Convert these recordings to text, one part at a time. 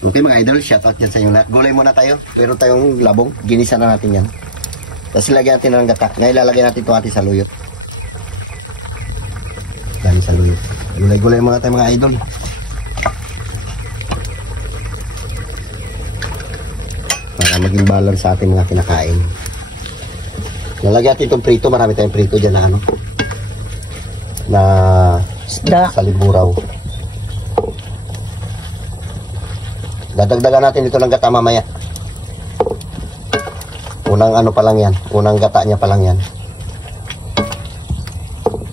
Okay mga idol, shoutout yan sa inyo lahat. Gulay muna tayo. Meron tayong labong. Ginisa na natin yan. Tapos ilagyan natin ng gata. Ngayon ilalagay natin ito ating saluyot. Dami saluyot. Gulay-gulay muna tayo mga idol. Para maging balance sa ating mga kinakain. Nalagyan natin itong prito. Marami tayong prito dyan na ano. Na saliburaw. Dadagdagan natin ito ng gata mamaya. Unang ano pa lang yan. Unang gata niya pa lang yan.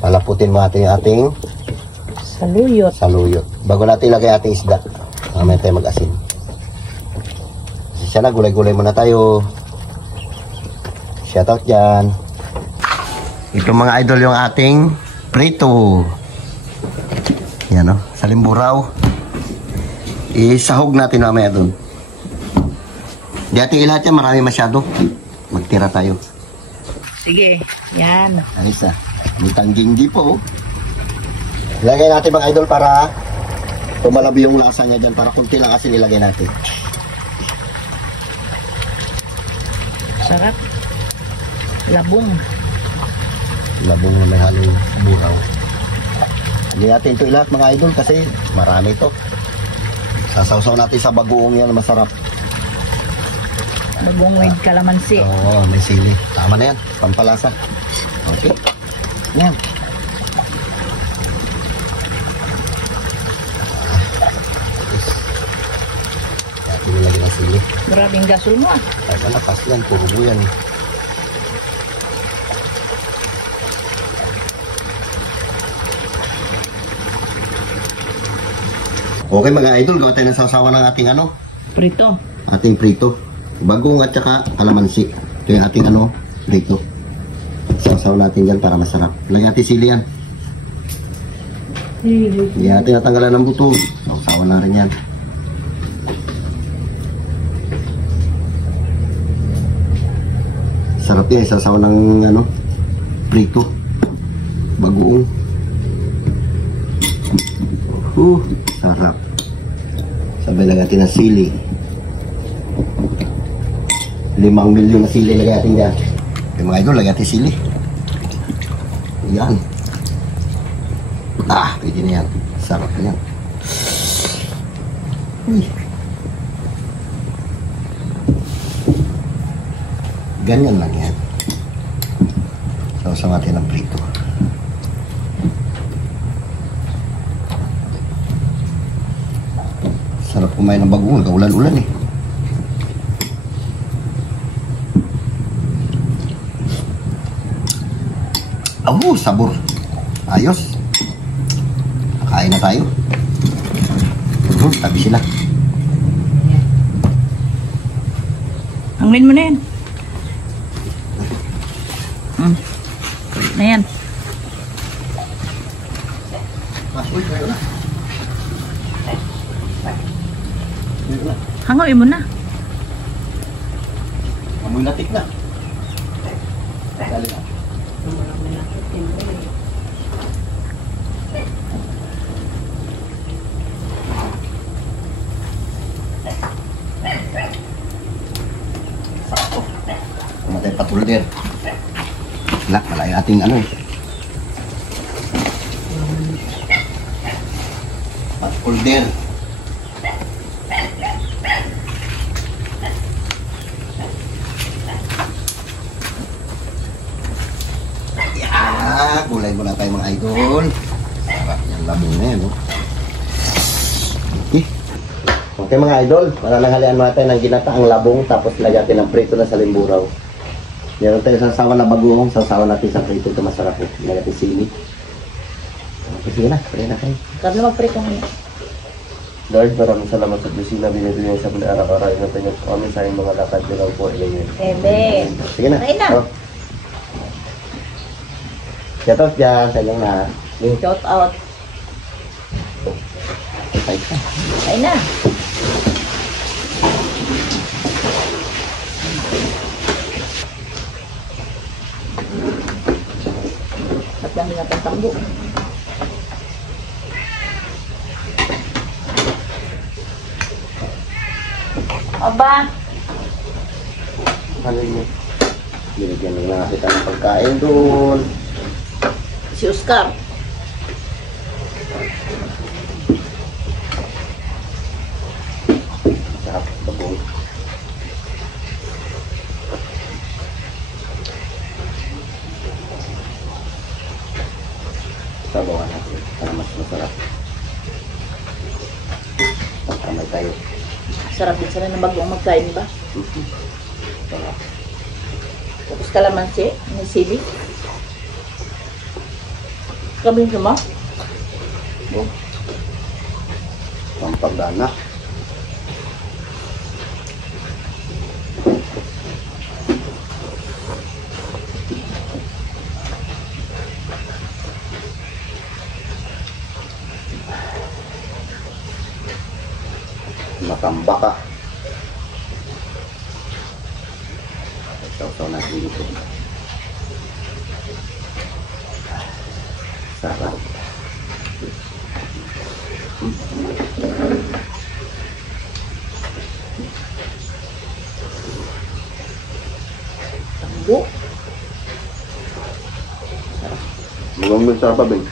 Palaputin mo natin yung ating saluyot. Bago natin ilagay ating isda. Mamaya tayo mag-asin. Siya na, gulay-gulay muna tayo. Shoutout dyan. Ito mga idol yung ating prito. Yan o, salimburaw. Isahog natin mamaya doon. Di ating ilahat yan, marami masyado. Magtira tayo. Sige, yan. Ayos ah. May tangging di po. Ilagay natin mga idol para tumalabi yung lasa niya dyan. Para kunti lang kasi nilagay natin. Sarap. Labong. Labong na may halong buraw. Hindi natin ito ilahat mga idol kasi marami ito. Sasawsaw natin sa bagoong yan, masarap. Bagoong with kalamansi. Oo, may sili. Tama na yan, pampalasa. Okay. Yan. Natin nilagyan ng sili. Maraming gasol mo ah. Ay, malakas yan, puro yan. Okay mga idol, gawa tayo ng sasawa ng ating ano? Prito. Ating prito. Bagong at saka kalamansi. Ito yung ating ano? Prito. Sasawa natin dyan para masarap. Lagyan natin sili yan. Hindi natin natanggalan ng buto. Sasawa na rin yan. Sarap yan, sasawa ng ano? Prito. Bagoong. Sarap. Sabay lang natin ng sili. 5 milyon na sili lagay natin dyan. Okay, mga idol, lagay natin sili. Yan. Pwede na yan. Sarap na yan. Uy. Ganyan lang yan. Sawa natin ng prito. Sarap kumain ng bagoong, kaulan-ulan eh. Sabor. Ayos. Kain na tayo. Tabi sila. Hangin mo na yan. Na yan. Hangoy mo na. Amoy latik na. Dali na. Sakto. Matay patulder. Lak, malay ating ano eh. Patulder. Gulay muna tayo mga idol. Sarap yung labong na yan, no? Okay mga idol, manananghalian muna tayo ng ginataang labong tapos lagyan natin ng prito na salimburaw. Meron tayo sasawa na bagoong, sasawa natin sa prito. Ito masarap eh. Lagyan natin sili. Okay, sige na, pwede na kayo. Sabi mo prito mo. Lord, maraming salamat sa blessing na binibigay sa mga araw-araw. Inatay niyo po kami sa inyong mga lakad niyo lang po. Amen. Sige na. Kain na. Oh. Shout out dyan sa inyong na. Shout out. Kain na. At dami natin tambo. Aba, Ano yun? Binigyan na lang kita ng pagkain doon. si Oscar. Sarap bagong. Sabawan natin para mas masarap. Pagkamay tayo. Sarap din sana ng bagong magkain ba? Sarap. Tapos kalamansi, may sili. Kami mo? Oh. Pampagana. Matamba ka. Sausaw natin dito. Sarap. Tambo. Magong mo sa pabing.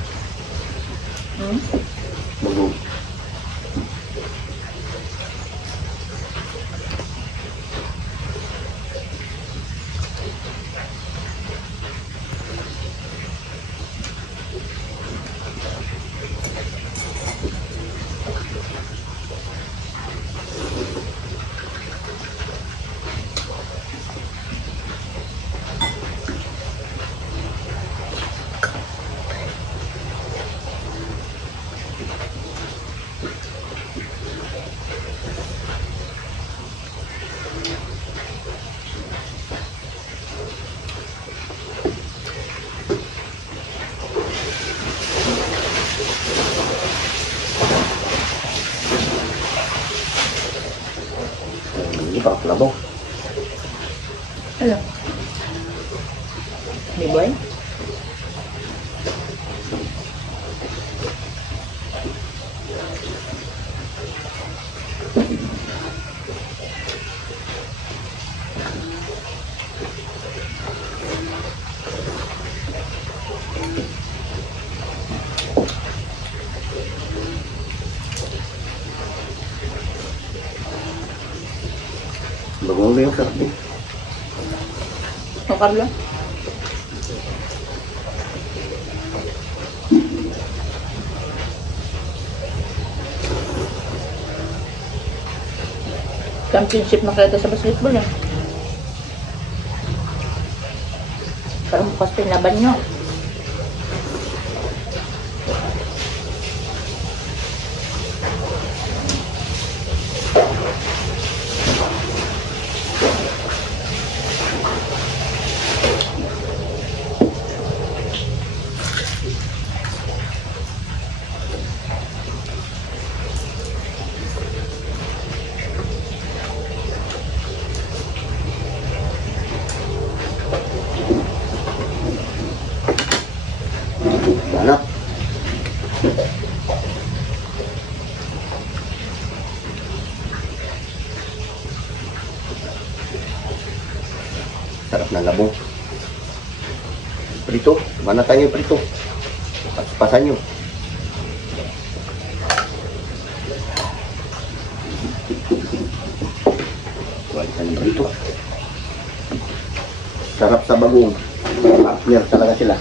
Hmm? Magong. Hindi pa kaplabaw. Ano? May boy? Bagong na yung sarap din. O, Carlo? Championship na kayo sa basketball eh. Parang bukas pa yung laban nyo. Banat. Sarap na labong. Prito. Banatan nyo prito. Paspasan nyo. Balikan nyo prito. Sarap sa bagong. Partner talaga sila.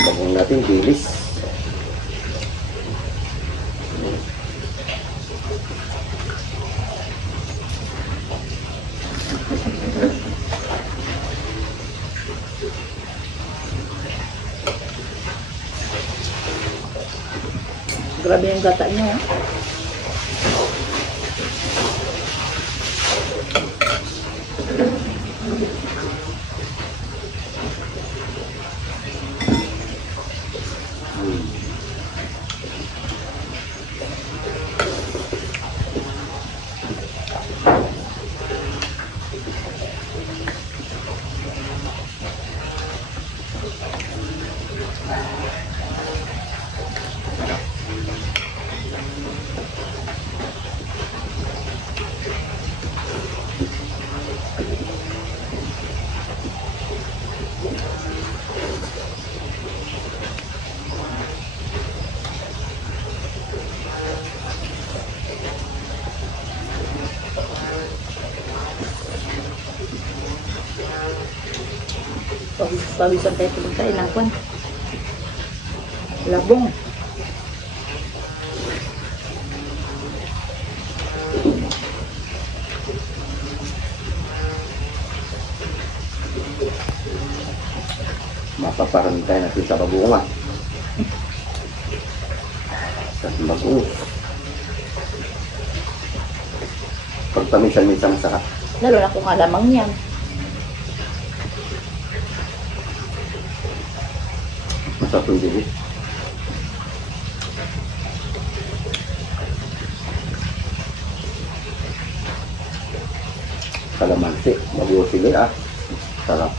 Bagong natin, bilis. Grabe yung gata nyo. ah. Pawisan tayo kumakain ng kwan. Labong. Mapaparami tayo natin sa babunga. Sa bago. Pagpamisan-misan sa Lalo na kung alamang yan. masarap yung dilis. Kalamansi, bago sila ah. Sarap.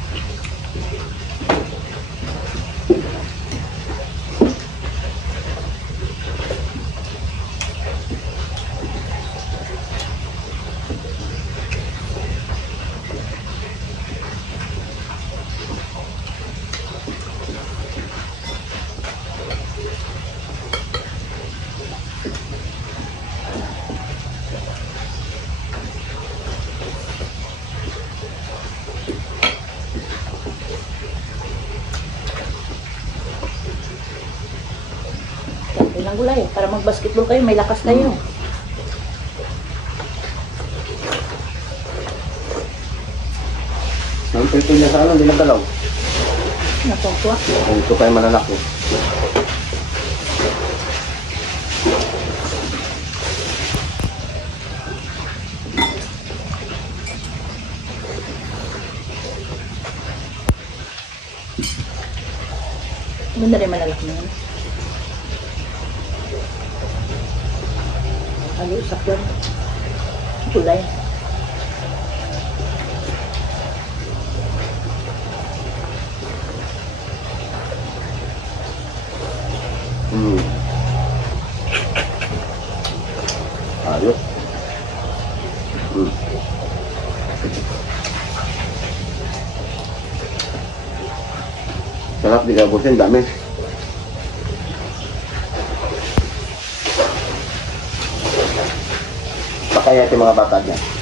Ilang gulay. Para mag-basketball kayo, may lakas kayo. Ang pito niya sa ano, hindi nagalaw. Natungtua. Ito pa yung malalaki. Ganda rin malalak na yun. Alusak yan. Kulay. Ayos. Sarap di kabusin, dami. Pakaya yung mga bata dyan.